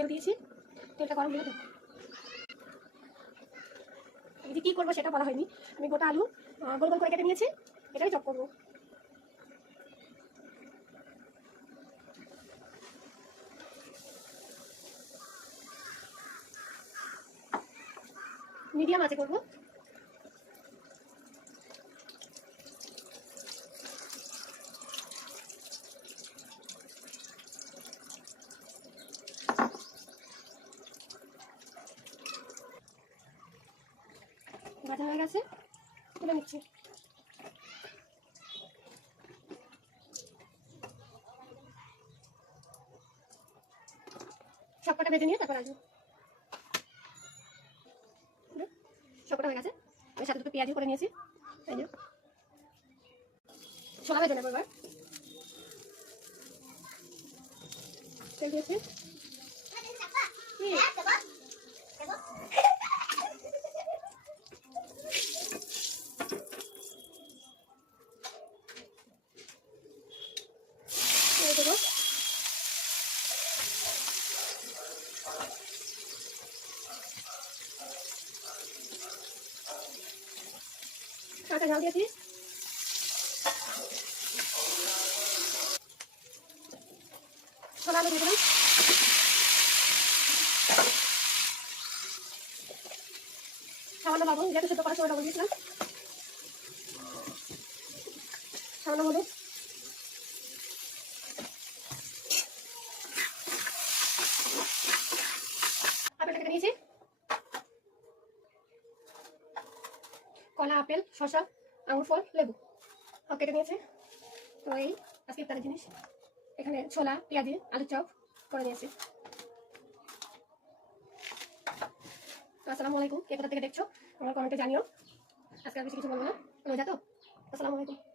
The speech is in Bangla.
তেল দিয়েছি, তেলটা গরম হয়ে যাবে। এই যে কী করবো সেটা বলা হয়নি, আমি গোটা আলু গোল গোল করে কেটে নিয়েছি, এটাই চপ করবো। মিডিয়াম আঁচে করবো। ভাজা হয়ে গেছে, তুলে নিচ্ছি। সবকটা ভেজে নিয়ে তারপর আসবো। সবকটা হয়ে গেছে, এর সাথে দুটো পেঁয়াজি করে নিয়েছি। এই যে ছোলা ভেজে নেবো এবার। তেল দিয়েছি। দেবো কাঁচা ঝাল দিয়েছি। ছোলা আলু দিয়ে দিলাম। সামান্য লবণ, যেহেতু সেদ্ধ করার সময় লবণ দিয়েছিলাম। সামান্য হলুদ, আপেলটা কেটে নিয়েছি। কলা, আপেল, শসা, আঙুর ফল, লেবু সব কেটে নিয়েছে। তো এই আজকে ইফতারের জিনিস, এখানে ছোলা, পেঁয়াজি, আলুর চপ করে নিয়েছি। তো আসসালামু আলাইকুম, কে কোথা থেকে দেখছো আমার কমেন্টে জানিও। আজকে আর বেশি কিছু বলবো না, রোজা তো। আসসালামু আলাইকুম।